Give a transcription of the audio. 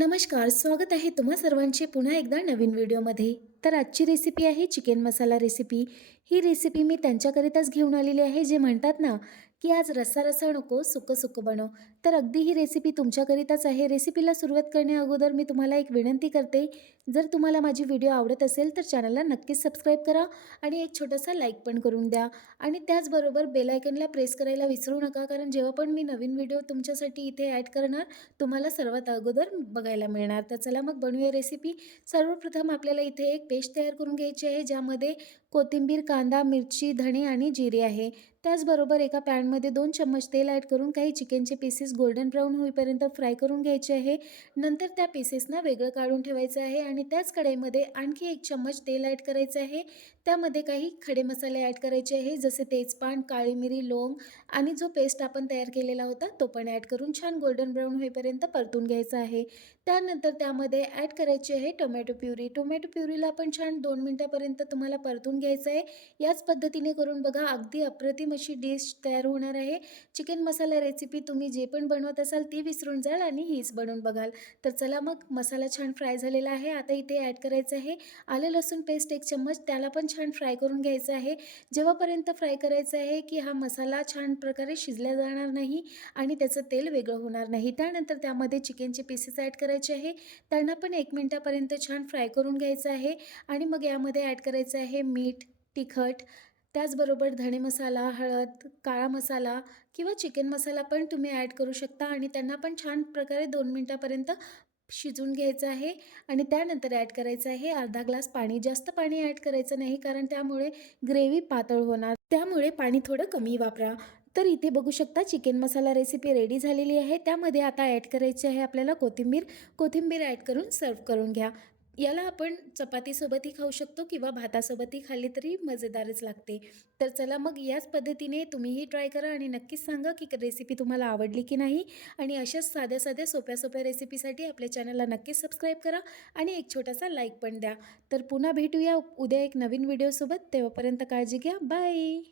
नमस्कार, स्वागत आहे तुम्हा सर्वांचे पुन्हा एकदा नवीन व्हिडिओमध्ये. तर आजची रेसिपी आहे चिकन मसाला रेसिपी. ही रेसिपी मी त्यांच्याकरिताच घेऊन आलेली आहे जे म्हणतात ना, की आज रस्सा-रस्सा नको, सुकं-सुकं बनव. तर अगदी ही रेसिपी तुमच्याकरिताच आहे. रेसिपीला सुरुवात करण्याअगोदर मी तुम्हाला एक विनंती करते, जर तुम्हाला माझी व्हिडिओ आवडत असेल तर चॅनलला नक्कीच सबस्क्राईब करा आणि एक छोटासा लाईक पण करून द्या. आणि त्याचबरोबर बेल आयकनला प्रेस करायला विसरू नका, कारण जेव्हा पण मी नवीन व्हिडिओ तुमच्यासाठी इथे ॲड करणार तुम्हाला सर्वात अगोदर बघायला मिळणार. तर चला मग बनवूया रेसिपी. सर्वप्रथम आपल्याला इथे एक पेस्ट तयार करून घ्यायची आहे, ज्यामध्ये कोथिंबीर, कांदा, मिरची, धणे आणि जिरे आहे. त्याचबरोबर एका पॅनमध्ये 2 चम्मच तेल ॲड करून काही चिकनचे पीसेस गोल्डन ब्राऊन होईपर्यंत फ्राय करून घ्यायचे आहे. नंतर त्या पीसेसना वेगळं काढून ठेवायचं आहे आणि त्याच कढईमध्ये आणखी 1 चम्मच तेल ॲड करायचं आहे. त्यामध्ये काही खडे मसाले ॲड करायचे आहे, जसे तेजपान, काळी मिरी, लवंग आणि जो पेस्ट आपण तयार केलेला होता तो पण ॲड करून छान गोल्डन ब्राऊन होईपर्यंत परतून घ्यायचा आहे. त्यानंतर त्यामध्ये ॲड करायची आहे टोमॅटो प्युरी. टोमॅटो प्युरीला पण छान 2 मिनिटापर्यंत तुम्हाला परतून घ्यायचं आहे. याच पद्धतीने करून बघा, अगदी अप्रतिम अशी डिश तयार होणार आहे. चिकन मसाला रेसिपी तुम्ही जे पण बनवत असाल ती विसरून जाल आणि हीच बनवून बघाल. तर चला मग, मसाला छान फ्राय झालेला आहे. आता इथे ॲड करायचं आहे आलं लसूण पेस्ट 1 चम्मच. त्याला पण छान फ्राय करून घ्यायचं आहे. जेव्हापर्यंत फ्राय करायचं आहे की हा मसाला छान प्रकारे शिजला जाणार नाही आणि त्याचं तेल वेगळं होणार नाही. त्यानंतर त्यामध्ये चिकनचे पीसेस ॲड करायचे आहे. त्यांना पण 1 मिनिटापर्यंत छान फ्राय करून घ्यायचं आहे आणि मग यामध्ये ॲड करायचं आहे मीठ, तिखट, त्याचबरोबर धणे मसाला, हळद, काळा मसाला किंवा चिकन मसाला पण तुम्ही ॲड करू शकता आणि त्यांना पण छान प्रकारे 2 मिनिटापर्यंत शिजवून घ्यायचं आहे. आणि त्यानंतर ॲड करायचं आहे अर्धा ग्लास पाणी. जास्त पाणी ॲड करायचं नाही, कारण त्यामुळे ग्रेव्ही पातळ होणार. त्यामुळे पाणी थोडं कमी वापरा. तर इथे बघू शकता चिकन मसाला रेसिपी रेडी झालेली आहे. त्यामध्ये आता ॲड करायची आहे आपल्याला कोथिंबीर. कोथिंबीर ॲड करून सर्व्ह करून घ्या. याला आपण चपातीसोबतही खाऊ शकतो किंवा भातासोबतही खाल्ली तरी मजेदारच लागते. तर चला मग, याच पद्धतीने तुम्हीही ट्राय करा आणि नक्कीच सांगा की रेसिपी तुम्हाला आवडली की नाही. आणि अशाच साध्या-साध्या, सोप्या-सोप्या रेसिपीसाठी आपल्या चॅनलला नक्कीच सबस्क्राईब करा आणि एक छोटासा लाईक पण द्या. तर पुन्हा भेटूया उद्या एक नवीन व्हिडिओसोबत. तेव्हापर्यंत काळजी घ्या. बाय.